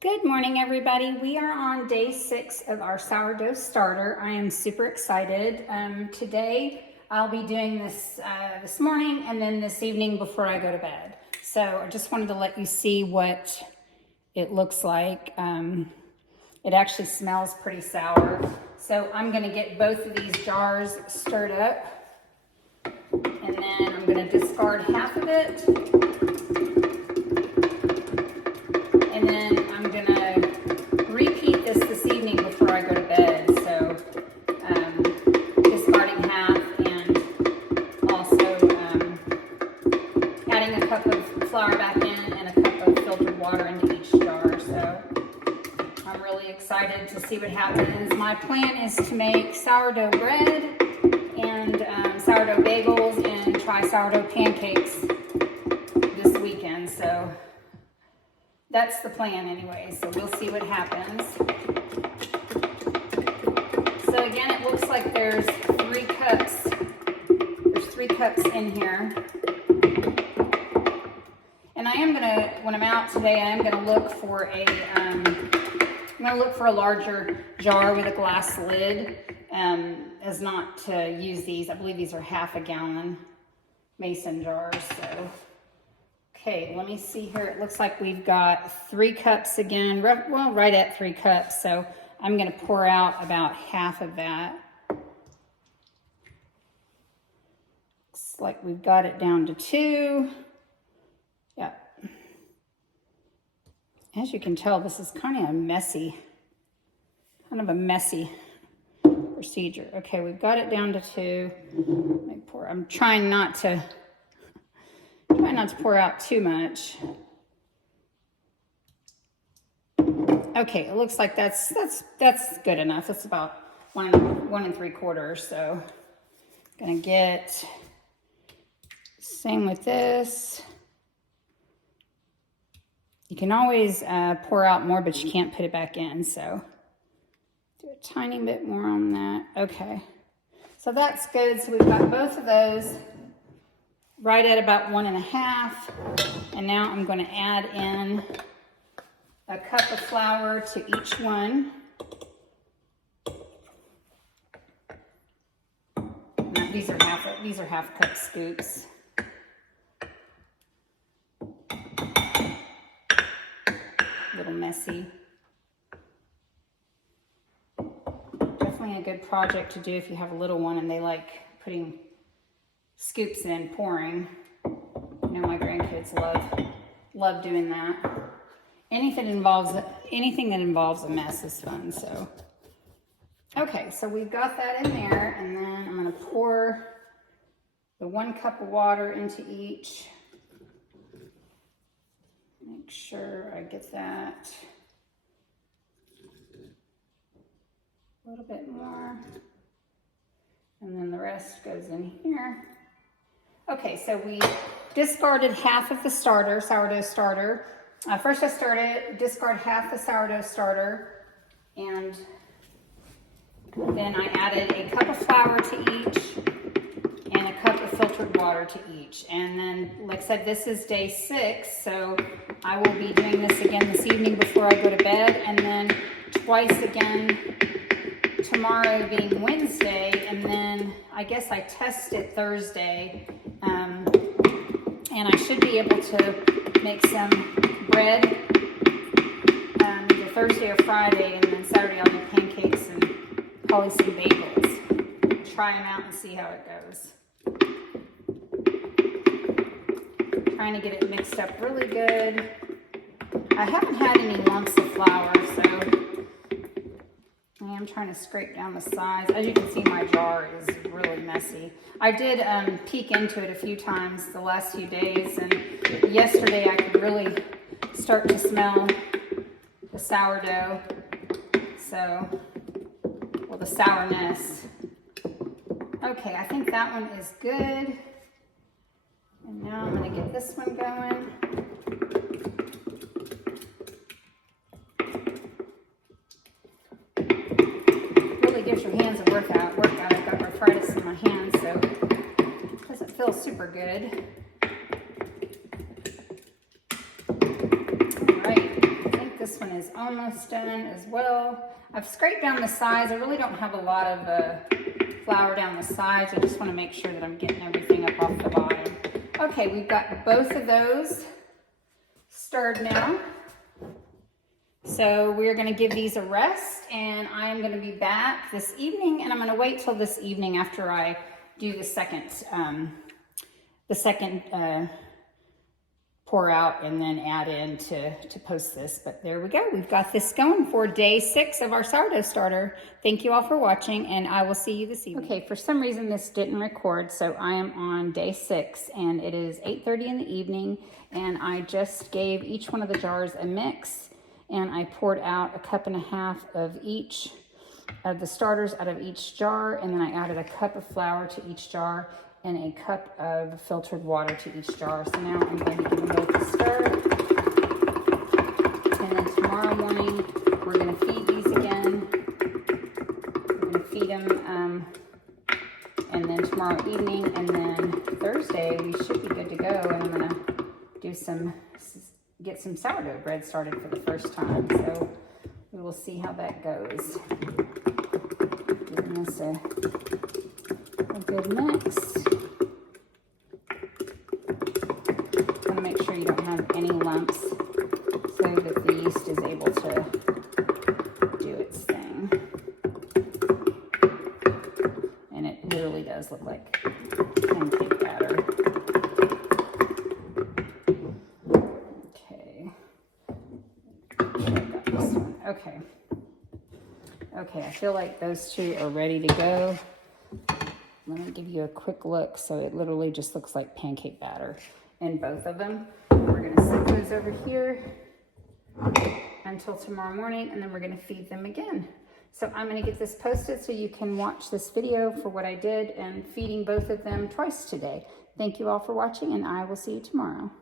Good morning, everybody. We are on day 6 of our sourdough starter. I am super excited. Today, I'll be doing this this morning and then this evening before I go to bed. So I just wanted to let you see what it looks like. It actually smells pretty sour. So I'm going to get both of these jars stirred up, and then I'm going to discard half of it. And then I'm gonna repeat this evening before I go to bed. So discarding half and also adding a cup of flour back in and a cup of filtered water into each jar. So I'm really excited to see what happens. My plan is to make sourdough bread and sourdough bagels and try sourdough pancakes this weekend. So that's the plan anyway, so we'll see what happens. So again, it looks like there's 3 cups. There's 3 cups in here. And I am gonna, when I'm out today, I am gonna look for a larger jar with a glass lid, as not to use these. I believe these are half a gallon mason jars, so. Okay, let me see here. It looks like we've got 3 cups again, well, right at 3 cups. So I'm going to pour out about half of that. Looks like we've got it down to 2. Yep. As you can tell, this is kind of a messy procedure. Okay, we've got it down to 2. Let me pour. I'm trying not to pour out too much. Okay, it looks like that's good enough. That's about 1 3/4. So gonna get same with this. You can always pour out more, but you can't put it back in. So do a tiny bit more on that. Okay, so that's good. So we've got both of those right at about 1 1/2. And now I'm going to add in a cup of flour to each one. Now, these are half cup scoops. A little messy. Definitely a good project to do if you have a little one and they like putting scoops in, pouring. You know, my grandkids love doing that. Anything that involves a mess is fun. So okay, so we've got that in there, and then I'm going to pour the 1 cup of water into each. Make sure I get that a little bit more, and then the rest goes in here. Okay, so we discarded half of the sourdough starter. First I discard half the sourdough starter, and then I added a cup of flour to each and a cup of filtered water to each. And then, like I said, this is day 6, so I will be doing this again this evening before I go to bed, and then twice again tomorrow being Wednesday, and then I guess I test it Thursday. And I should be able to make some bread either Thursday or Friday, and then Saturday I'll do pancakes and probably some bagels. Try them out and see how it goes. Trying to get it mixed up really good. I haven't had any lumps of flour, so I am trying to scrape down the sides. As you can see, my jar is really messy. I did peek into it a few times the last few days, and yesterday I could really start to smell the sourdough, well, the sourness. Okay, I think that one is good. And now I'm going to get this one going. Gives your hands a workout. I've got arthritis in my hands, so it doesn't feel super good. All right, I think this one is almost done as well. I've scraped down the sides. I really don't have a lot of flour down the sides. I just want to make sure that I'm getting everything up off the bottom. Okay, we've got both of those stirred now. So we're going to give these a rest, and I'm going to be back this evening, and I'm going to wait till this evening after I do the second pour out and then add in to post this. But there we go. We've got this going for day 6 of our sourdough starter. Thank you all for watching, and I will see you this evening. Okay, for some reason this didn't record, so I am on day 6, and it is 8:30 in the evening, and I just gave each one of the jars a mix, and I poured out 1.5 cups of each of the starters out of each jar, and then I added 1 cup of flour to each jar and 1 cup of filtered water to each jar. So now I'm going to give them both a stir. And then tomorrow morning, we're going to feed these again. We're going to feed them, and then tomorrow evening, and then Thursday, we should be good to go. And I'm going to do get some sourdough bread started for the first time. So we will see how that goes. Giving this a good mix. Want to make sure you don't have any lumps so that the yeast is able to do its thing. And it literally does look like pancake batter. Okay. I got this one. Okay. Okay, I feel like those two are ready to go. Let me give you a quick look. So it literally just looks like pancake batter in both of them. We're going to set those over here until tomorrow morning, and then we're going to feed them again. So I'm going to get this posted so you can watch this video for what I did and feeding both of them twice today. Thank you all for watching, and I will see you tomorrow.